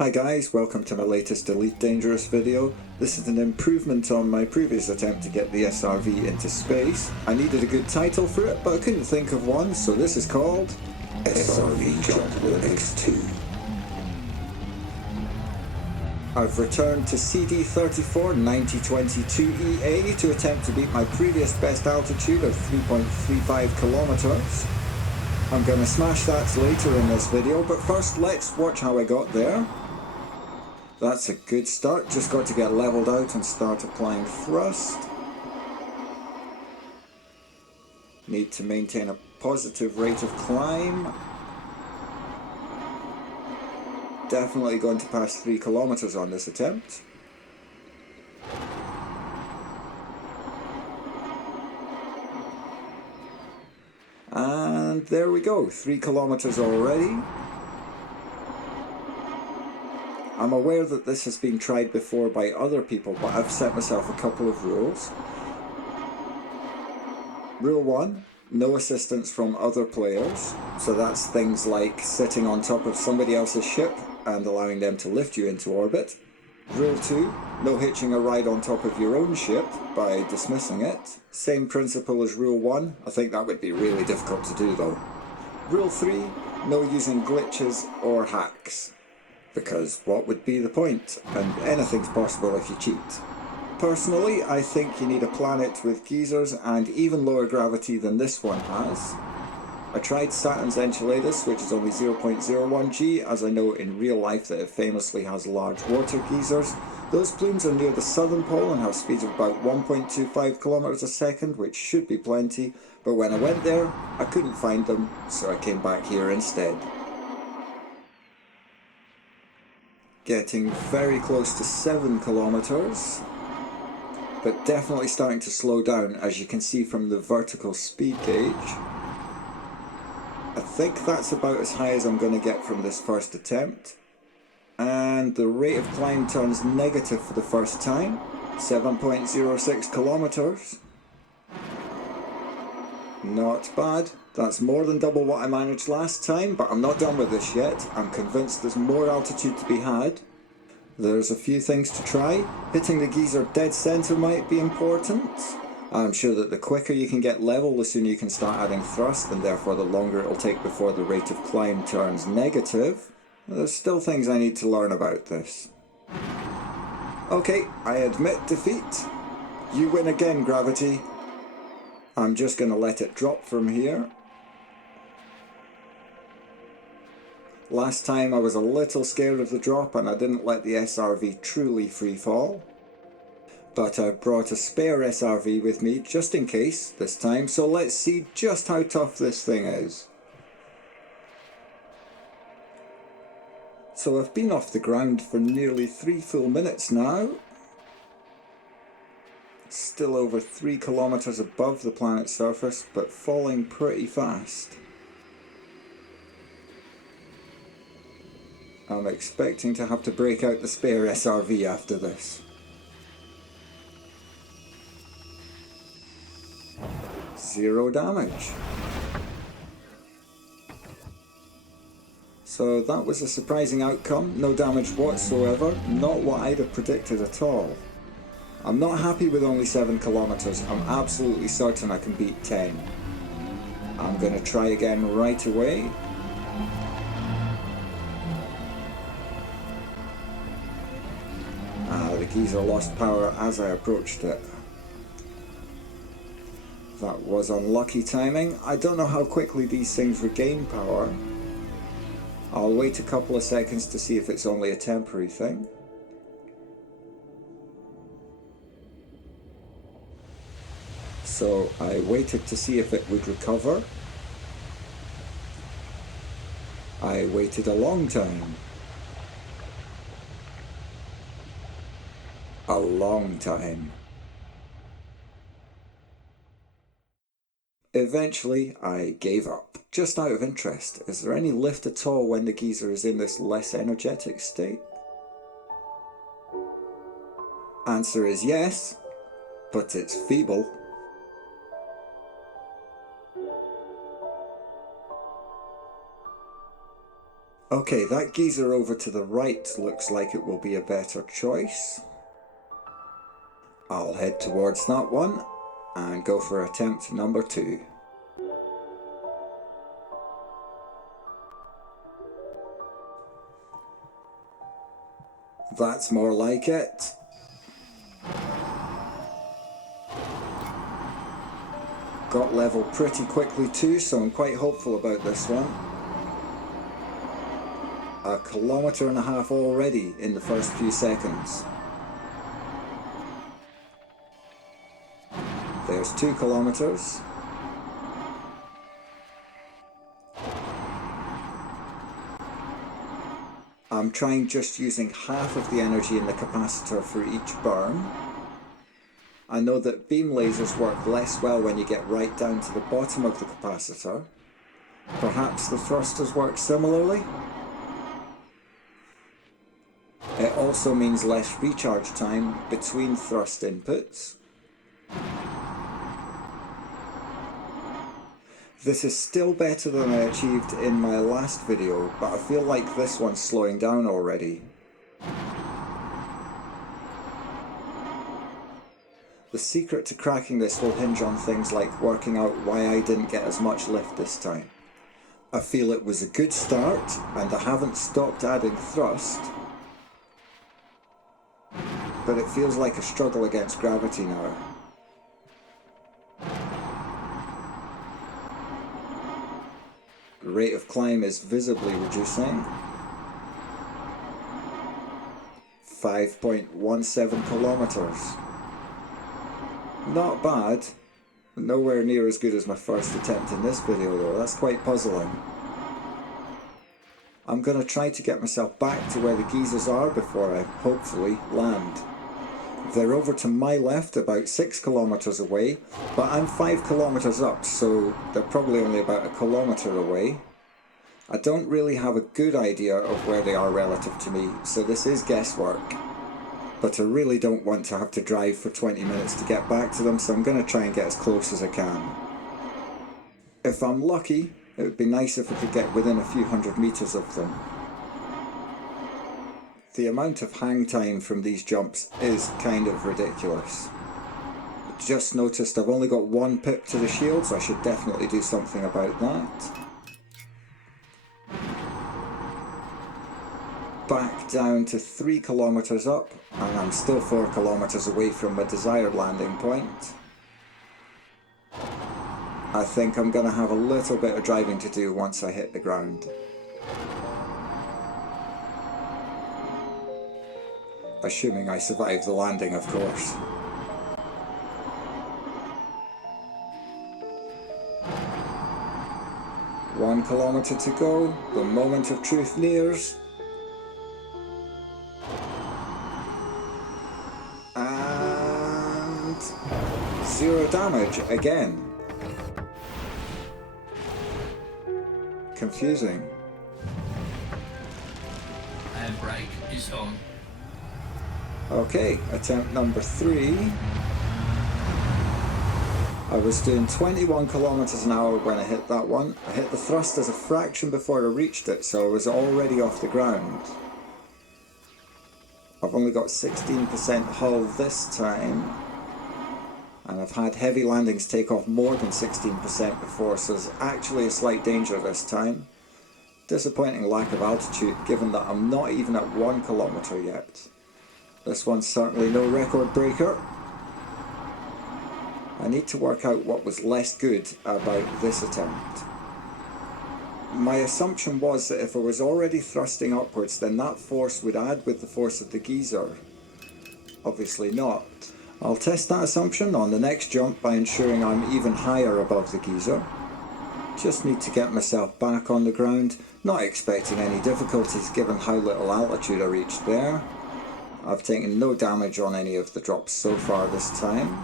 Hi guys, welcome to my latest Elite Dangerous video. This is an improvement on my previous attempt to get the SRV into space. I needed a good title for it, but I couldn't think of one, so this is called SRV Jumplympics 2. I've returned to CD34 9022 EA to attempt to beat my previous best altitude of 3.35 kilometers. I'm going to smash that later in this video, but first let's watch how I got there. That's a good start, just got to get leveled out and start applying thrust. Need to maintain a positive rate of climb. Definitely going to pass 3 kilometers on this attempt. And there we go, 3 kilometers already. I'm aware that this has been tried before by other people, but I've set myself a couple of rules. Rule 1, no assistance from other players. So that's things like sitting on top of somebody else's ship and allowing them to lift you into orbit. Rule 2, no hitching a ride on top of your own ship by dismissing it. Same principle as Rule 1, I think that would be really difficult to do though. Rule 3, no using glitches or hacks. Because what would be the point? And anything's possible if you cheat. Personally, I think you need a planet with geysers and even lower gravity than this one has. I tried Saturn's Enceladus, which is only 0.01 G, as I know in real life that it famously has large water geysers. Those plumes are near the southern pole and have speeds of about 1.25 kilometers a second, which should be plenty, but when I went there, I couldn't find them, so I came back here instead. Getting very close to 7 kilometers, but definitely starting to slow down, as you can see from the vertical speed gauge. I think that's about as high as I'm going to get from this first attempt. And the rate of climb turns negative for the first time, 7.06 kilometers. Not bad. That's more than double what I managed last time, but I'm not done with this yet. I'm convinced there's more altitude to be had. There's a few things to try. Hitting the geyser dead center might be important. I'm sure that the quicker you can get level, the sooner you can start adding thrust, and therefore the longer it'll take before the rate of climb turns negative. There's still things I need to learn about this. Okay, I admit defeat. You win again, gravity. I'm just going to let it drop from here. Last time I was a little scared of the drop and I didn't let the SRV truly free fall. But I brought a spare SRV with me just in case this time, so let's see just how tough this thing is. So I've been off the ground for nearly 3 full minutes now. Still over 3 kilometers above the planet's surface, but falling pretty fast. I'm expecting to have to break out the spare SRV after this. Zero damage. So that was a surprising outcome, no damage whatsoever, not what I'd have predicted at all. I'm not happy with only 7 kilometers, I'm absolutely certain I can beat 10. I'm going to try again right away. The geyser lost power as I approached it. That was unlucky timing. I don't know how quickly these things regain power. I'll wait a couple of seconds to see if it's only a temporary thing. So I waited to see if it would recover. I waited a long time. A long time. Eventually, I gave up. Just out of interest, is there any lift at all when the geyser is in this less energetic state? Answer is yes, but it's feeble. Okay, that geyser over to the right looks like it will be a better choice. I'll head towards that one and go for attempt number 2. That's more like it. Got level pretty quickly too, so I'm quite hopeful about this one. 1.5 kilometers already in the first few seconds. There's 2 kilometers. I'm trying just using half of the energy in the capacitor for each burn. I know that beam lasers work less well when you get right down to the bottom of the capacitor. Perhaps the thrusters work similarly? It also means less recharge time between thrust inputs. This is still better than I achieved in my last video, but I feel like this one's slowing down already. The secret to cracking this will hinge on things like working out why I didn't get as much lift this time. I feel it was a good start, and I haven't stopped adding thrust, but it feels like a struggle against gravity now. The rate of climb is visibly reducing. 5.17 kilometers. Not bad. Nowhere near as good as my first attempt in this video though. That's quite puzzling. I'm going to try to get myself back to where the geysers are before I hopefully land. They're over to my left, about 6 kilometers away, but I'm 5 kilometers up, so they're probably only about 1 kilometer away. I don't really have a good idea of where they are relative to me, so this is guesswork. But I really don't want to have to drive for 20 minutes to get back to them, so I'm going to try and get as close as I can. If I'm lucky, it would be nice if I could get within a few hundred meters of them. The amount of hang time from these jumps is kind of ridiculous. Just noticed I've only got 1 pip to the shield, so I should definitely do something about that. Back down to 3 kilometers up, and I'm still 4 kilometers away from my desired landing point. I think I'm going to have a little bit of driving to do once I hit the ground. Assuming I survive the landing, of course. One kilometer to go, the moment of truth nears. And 0 damage again. Confusing. Handbrake is on. Okay, attempt number 3. I was doing 21 kilometers an hour when I hit that one. I hit the thrusters a fraction before I reached it, so I was already off the ground. I've only got 16% hull this time, and I've had heavy landings take off more than 16% before, so there's actually a slight danger this time. Disappointing lack of altitude given that I'm not even at 1 kilometer yet. This one's certainly no record breaker. I need to work out what was less good about this attempt. My assumption was that if I was already thrusting upwards, then that force would add with the force of the geyser. Obviously not. I'll test that assumption on the next jump by ensuring I'm even higher above the geyser. Just need to get myself back on the ground, not expecting any difficulties given how little altitude I reached there. I've taken no damage on any of the drops so far this time.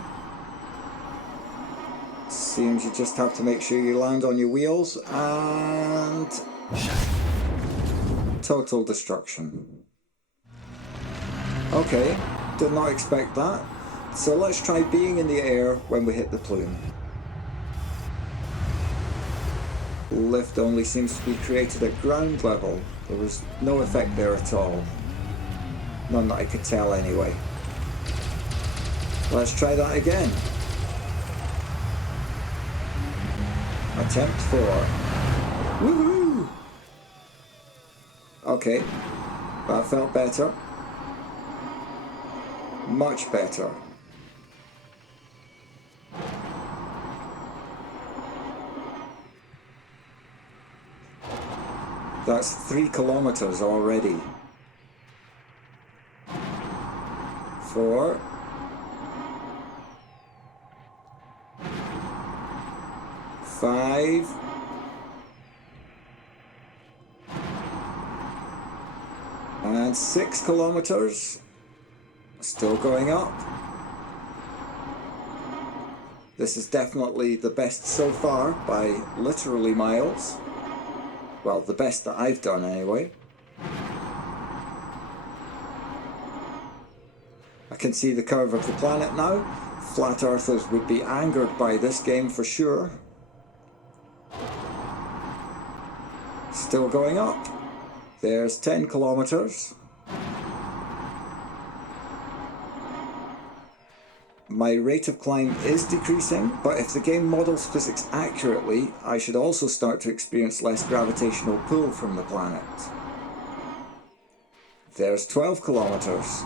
Seems you just have to make sure you land on your wheels and total destruction. Okay, did not expect that. So let's try being in the air when we hit the plume. Lift only seems to be created at ground level. There was no effect there at all. None that I could tell anyway. Let's try that again. Attempt 4. Woohoo! Okay, that felt better. Much better. That's 3 kilometers already. 4. 5. And 6 kilometers. Still going up. This is definitely the best so far by literally miles. Well, the best that I've done anyway. I can see the curve of the planet now. Flat earthers would be angered by this game for sure. Still going up. There's 10 kilometers. My rate of climb is decreasing, but if the game models physics accurately, I should also start to experience less gravitational pull from the planet. There's 12 kilometers.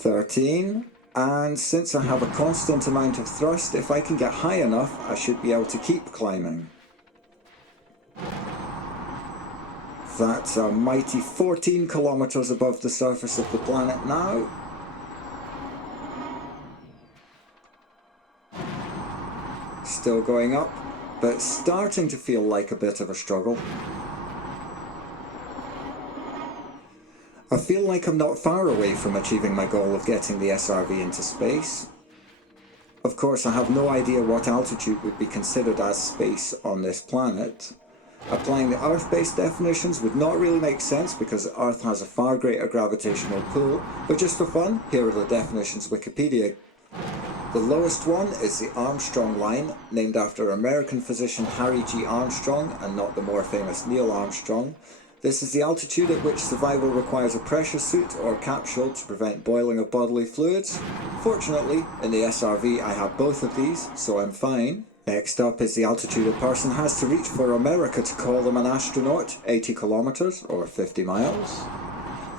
13. And since I have a constant amount of thrust, if I can get high enough, I should be able to keep climbing. That's a mighty 14 kilometers above the surface of the planet now. Still going up, but starting to feel like a bit of a struggle. I feel like I'm not far away from achieving my goal of getting the SRV into space. Of course, I have no idea what altitude would be considered as space on this planet. Applying the Earth-based definitions would not really make sense because Earth has a far greater gravitational pull, but just for fun, here are the definitions Wikipedia. The lowest one is the Armstrong line, named after American physician Harry G. Armstrong and not the more famous Neil Armstrong. This is the altitude at which survival requires a pressure suit or capsule to prevent boiling of bodily fluids. Fortunately, in the SRV I have both of these, so I'm fine. Next up is the altitude a person has to reach for America to call them an astronaut, 80 kilometers or 50 miles.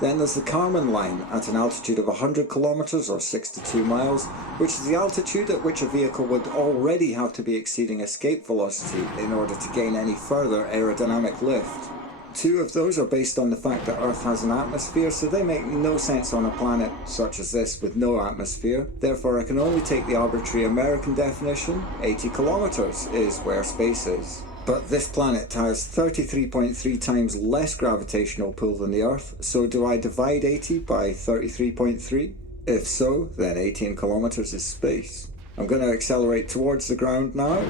Then there's the Kármán line at an altitude of 100 kilometers or 62 miles, which is the altitude at which a vehicle would already have to be exceeding escape velocity in order to gain any further aerodynamic lift. 2 of those are based on the fact that Earth has an atmosphere, so they make no sense on a planet such as this with no atmosphere. Therefore, I can only take the arbitrary American definition. 80 kilometers is where space is. But this planet has 33.3 times less gravitational pull than the Earth, so do I divide 80 by 33.3? If so, then 18 kilometers is space. I'm going to accelerate towards the ground now.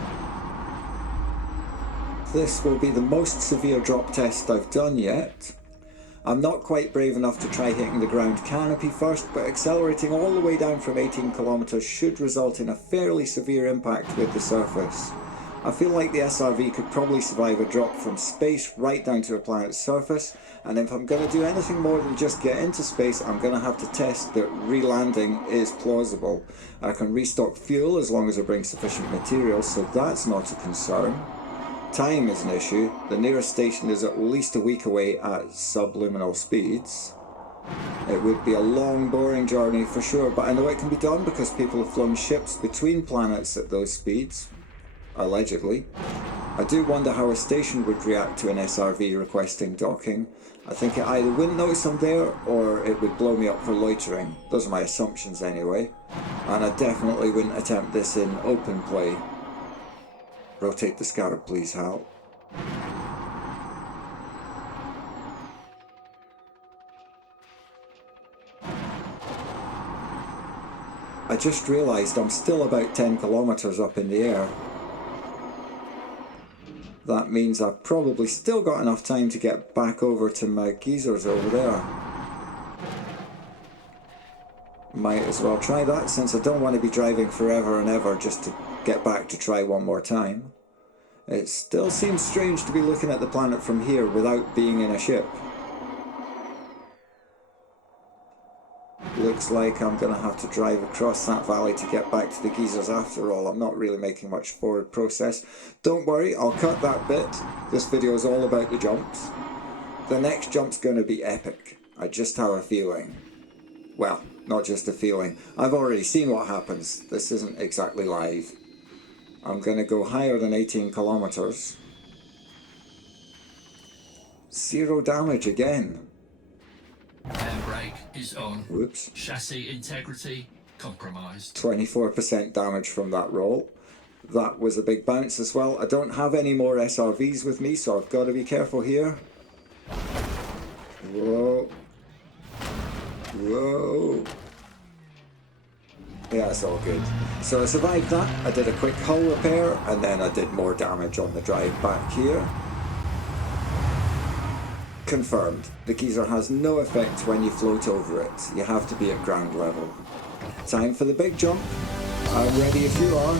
This will be the most severe drop test I've done yet. I'm not quite brave enough to try hitting the ground canopy first, but accelerating all the way down from 18 kilometers should result in a fairly severe impact with the surface. I feel like the SRV could probably survive a drop from space right down to a planet's surface, and if I'm going to do anything more than just get into space, I'm going to have to test that re-landing is plausible. I can restock fuel as long as I bring sufficient materials, so that's not a concern. Time is an issue. The nearest station is at least a week away at subliminal speeds. It would be a long, boring journey for sure, but I know it can be done because people have flown ships between planets at those speeds. Allegedly. I do wonder how a station would react to an SRV requesting docking. I think it either wouldn't notice I'm there, or it would blow me up for loitering. Those are my assumptions anyway. And I definitely wouldn't attempt this in open play. Rotate the Scarab, please, Hal. I just realised I'm still about 10 kilometers up in the air. That means I've probably still got enough time to get back over to my geysers over there. Might as well try that since I don't want to be driving forever and ever just to get back to try one more time. It still seems strange to be looking at the planet from here without being in a ship. Looks like I'm going to have to drive across that valley to get back to the geysers after all. I'm not really making much forward process. Don't worry, I'll cut that bit. This video is all about the jumps. The next jump's going to be epic. I just have a feeling. Well, not just a feeling. I've already seen what happens. This isn't exactly live. I'm going to go higher than 18 kilometers. 0 damage again. Handbrake is on. Whoops. Chassis integrity compromised. 24% damage from that roll. That was a big bounce as well. I don't have any more SRVs with me, so I've got to be careful here. Whoa. Whoa. Yeah, it's all good. So I survived that. I did a quick hull repair, and then I did more damage on the drive back here. Confirmed. The geyser has no effect when you float over it. You have to be at ground level. Time for the big jump. I'm ready if you are.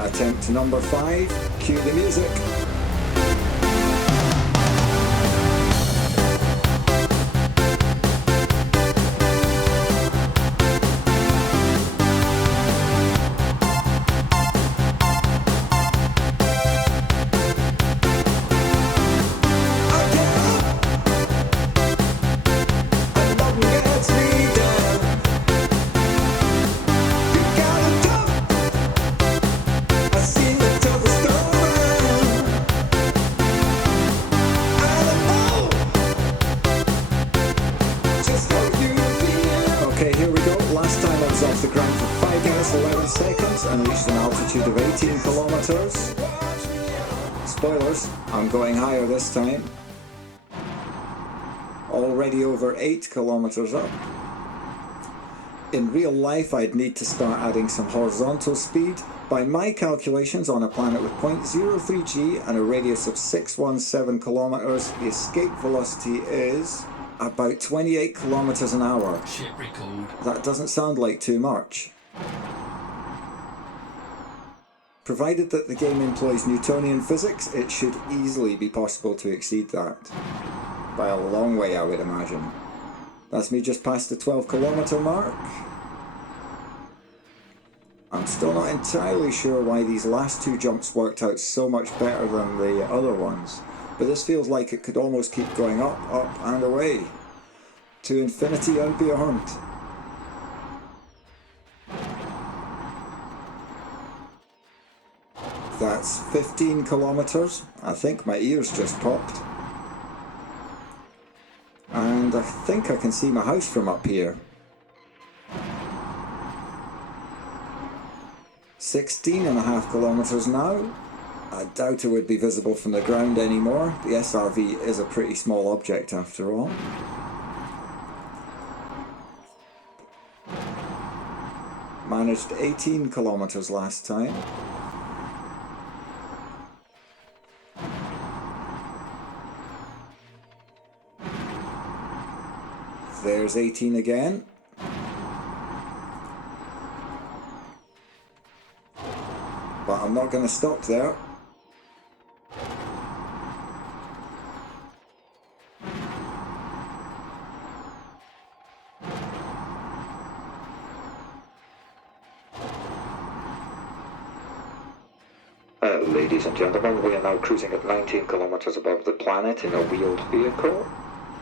Attempt number 5. Cue the music. Okay, here we go. Last time I was off the ground for 5 minutes 11 seconds and reached an altitude of 18 kilometers. Spoilers, I'm going higher this time. Already over 8 kilometers up. In real life, I'd need to start adding some horizontal speed. By my calculations, on a planet with 0.03 g and a radius of 617 kilometers, the escape velocity is about 28 kilometers an hour. Ship recalled. That doesn't sound like too much. Provided that the game employs Newtonian physics, it should easily be possible to exceed that. By a long way, I would imagine. That's me just past the 12 kilometer mark. I'm still not entirely sure why these last 2 jumps worked out so much better than the other ones, but this feels like it could almost keep going up, up and away, to infinity and beyond. That's 15 kilometers. I think my ears just popped. And I think I can see my house from up here. 16.5 kilometers now. I doubt it would be visible from the ground anymore. The SRV is a pretty small object after all. Managed 18 kilometers last time. There's 18 again. But I'm not going to stop there. Ladies and gentlemen, we are now cruising at 19 kilometers above the planet in a wheeled vehicle.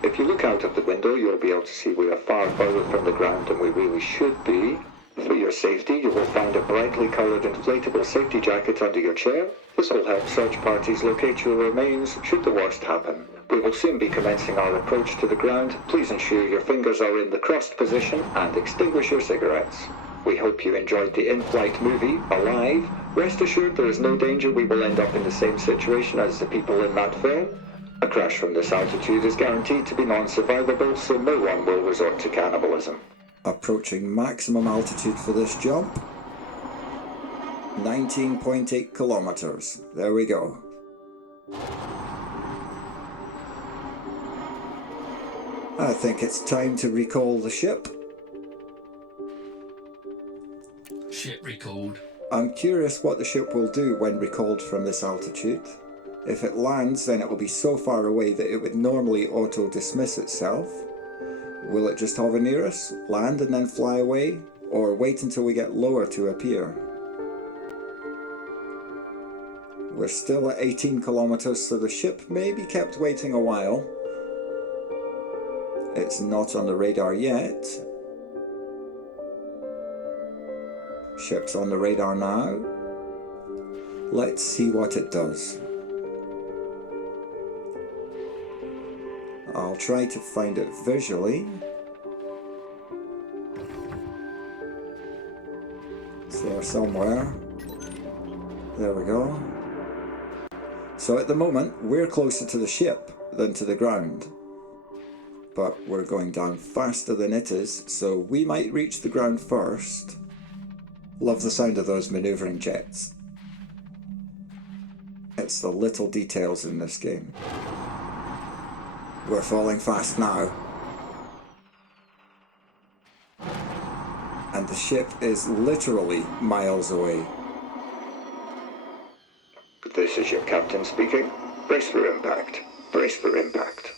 If you look out of the window, you'll be able to see we are far further from the ground than we really should be. For your safety, you will find a brightly coloured inflatable safety jacket under your chair. This will help search parties locate your remains should the worst happen. We will soon be commencing our approach to the ground. Please ensure your fingers are in the crossed position and extinguish your cigarettes. We hope you enjoyed the in-flight movie, Alive. Rest assured there is no danger we will end up in the same situation as the people in that film. A crash from this altitude is guaranteed to be non-survivable, so no one will resort to cannibalism. Approaching maximum altitude for this jump. 19.8 kilometers. There we go. I think it's time to recall the ship. Ship recalled. I'm curious what the ship will do when recalled from this altitude. If it lands, then it will be so far away that it would normally auto-dismiss itself. Will it just hover near us, land and then fly away, or wait until we get lower to appear? We're still at 18 kilometers, so the ship may be kept waiting a while. It's not on the radar yet. Ship's on the radar now. Let's see what it does. I'll try to find it visually. It's there somewhere. There we go. So at the moment, we're closer to the ship than to the ground. But we're going down faster than it is, so we might reach the ground first. Love the sound of those maneuvering jets. It's the little details in this game. We're falling fast now. And the ship is literally miles away. This is your captain speaking. Brace for impact. Brace for impact.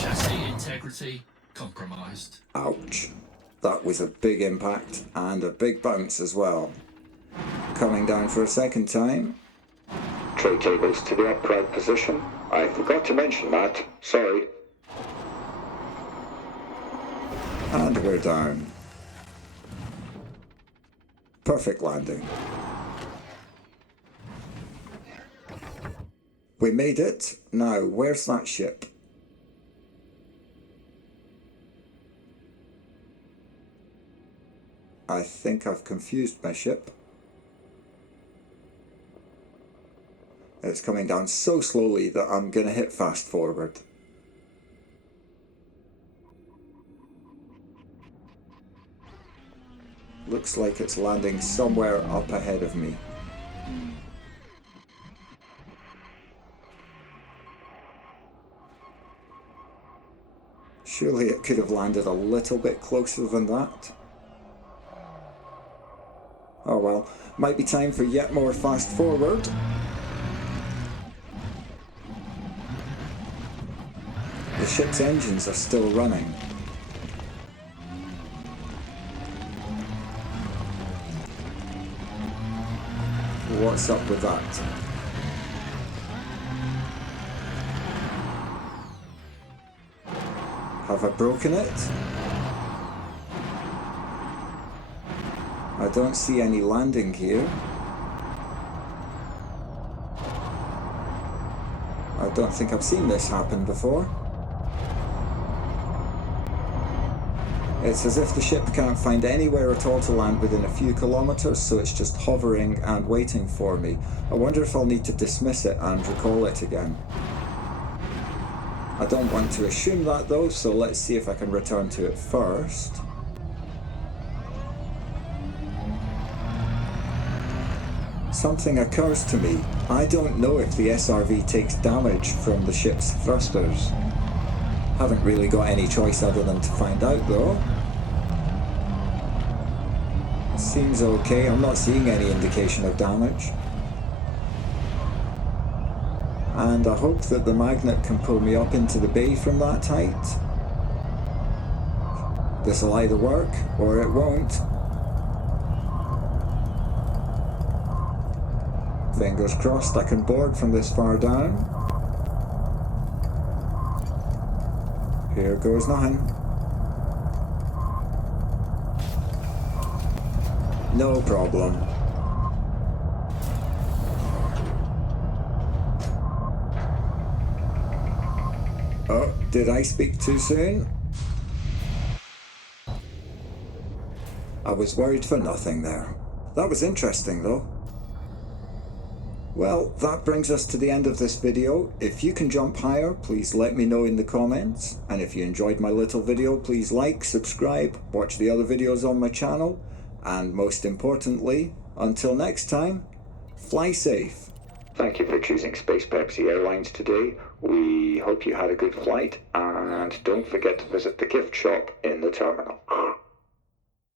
Chassis integrity compromised. Ouch. That was a big impact and a big bounce as well. Coming down for a second time. Tray tables to the upright position. I forgot to mention that. Sorry. And we're down. Perfect landing. We made it. Now, where's that ship? I think I've confused my ship. It's coming down so slowly that I'm going to hit fast forward. Looks like it's landing somewhere up ahead of me. Surely it could have landed a little bit closer than that. Oh well, might be time for yet more fast forward. The ship's engines are still running. What's up with that? Have I broken it? I don't see any landing here. I don't think I've seen this happen before. It's as if the ship can't find anywhere at all to land within a few kilometers, so it's just hovering and waiting for me. I wonder if I'll need to dismiss it and recall it again. I don't want to assume that though, so let's see if I can return to it first. Something occurs to me. I don't know if the SRV takes damage from the ship's thrusters. Haven't really got any choice other than to find out though. Seems okay, I'm not seeing any indication of damage. And I hope that the magnet can pull me up into the bay from that height. This'll either work or it won't. Fingers crossed I can board from this far down. Here goes nothing. No problem. Oh, did I speak too soon? I was worried for nothing there. That was interesting though. Well, that brings us to the end of this video. If you can jump higher, please let me know in the comments. And if you enjoyed my little video, please like, subscribe, watch the other videos on my channel. And most importantly, until next time, fly safe. Thank you for choosing Space Pepsi Airlines today. We hope you had a good flight, and don't forget to visit the gift shop in the terminal.